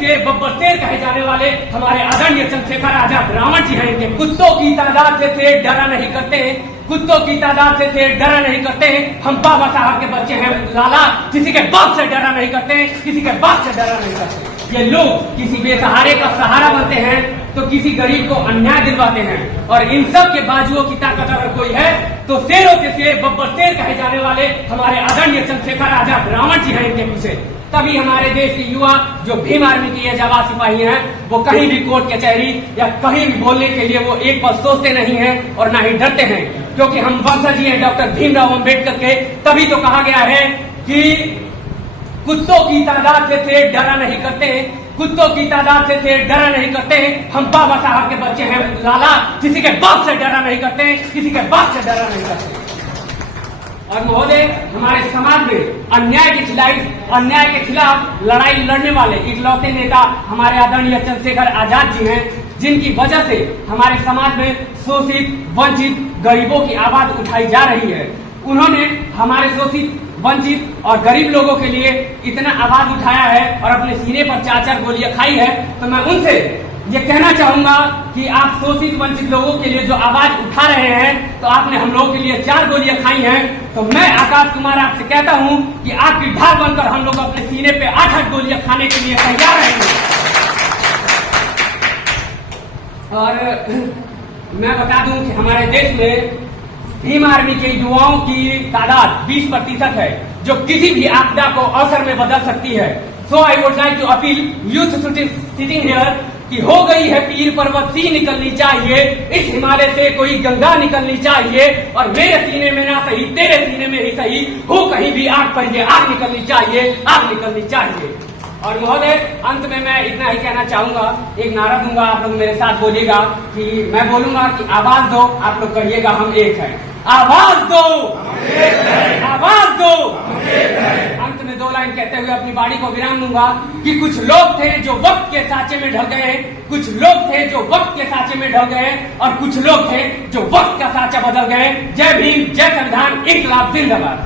शेर बब्बर शेर कहे जाने वाले हमारे आदरणीय चंद्रशेखर आजाद रावण जी हैं। इनके कुत्तों की तादाद से शेर डरा नहीं करते, कुत्तों की तादाद से शेर डरा नहीं करते। हम बाबा साहब के बच्चे हैं लाला, किसी के बाप से डरा नहीं करते, किसी के बाप से डरा नहीं करते। ये लोग किसी बेसहारे का सहारा बनते हैं तो किसी गरीब को अन्याय दिलवाते हैं, और इन सब के बाजुओं की ताकत अगर कोई है तो शेरों के शेर बब्बर शेर कहे जाने वाले हमारे आदरणीय चंद्रशेखर आजाद रावण जी हैं इनके पीछे। तभी हमारे देश के युवा जो भीम आर्मी की ये जाबाज सिपाही हैं, वो कहीं भी कोर्ट कचहरी या कहीं भी बोलने के लिए वो एक बार सोचते नहीं हैं और ना ही डरते हैं, क्योंकि हम वंशज ही हैं डॉक्टर भीमराव अम्बेडकर के। तभी तो कहा गया है कि कुत्तों की तादाद से शेर डरा नहीं करते, कुत्तों की तादाद से शेर डरा नहीं करते। हम बाबा साहब के बच्चे हैं लाला, किसी के बाप से डरा नहीं करते, किसी के बाप से डरा नहीं करते। और महोदय, हमारे समाज में अन्याय के खिलाफ लड़ाई लड़ने वाले इकलौते नेता हमारे आदरणीय चंद्रशेखर आजाद जी हैं, जिनकी वजह से हमारे समाज में शोषित वंचित गरीबों की आवाज उठाई जा रही है। उन्होंने हमारे शोषित वंचित और गरीब लोगों के लिए इतना आवाज उठाया है और अपने सीने पर 4-4 गोलियां खाई है। तो मैं उनसे ये कहना चाहूंगा कि आप शोषित वंचित लोगों के लिए जो आवाज उठा रहे हैं, तो आपने हम लोगों के लिए 4 गोलियां खाई हैं, तो मैं आकाश कुमार आपसे कहता हूं कि आपकी ढाल बनकर हम लोग अपने सीने पे 8-8 गोलियां खाने के लिए तैयार रहेंगे। और मैं बता दूं कि हमारे देश में भीम आर्मी के युवाओं की तादाद 20% है, जो किसी भी आपदा को अवसर में बदल सकती है। So I would like to appeal youth sitting here कि हो गई है पीर पर्वत सी निकलनी चाहिए, इस हिमालय से कोई गंगा निकलनी चाहिए, और मेरे सीने में ना सही तेरे सीने में ही सही हो कहीं भी आग पर ये आग निकलनी चाहिए, आग निकलनी चाहिए। और महोदय, अंत में मैं इतना ही कहना चाहूंगा, एक नारा दूंगा, आप लोग मेरे साथ बोलिएगा कि मैं बोलूंगा कि आवाज दो, आप लोग कहिएगा हम एक हैं। आवाज दो, आवाज दो। अंत में 2 लाइन कहते हुए अपनी बाड़ी को विराम दूंगा कि कुछ लोग थे जो वक्त के सांचे में ढल गए, कुछ लोग थे जो वक्त के सांचे में ढल गए, और कुछ लोग थे जो वक्त का सांचा बदल गए। जय भीम, जय संविधान, इनकलाब जिंदाबाद।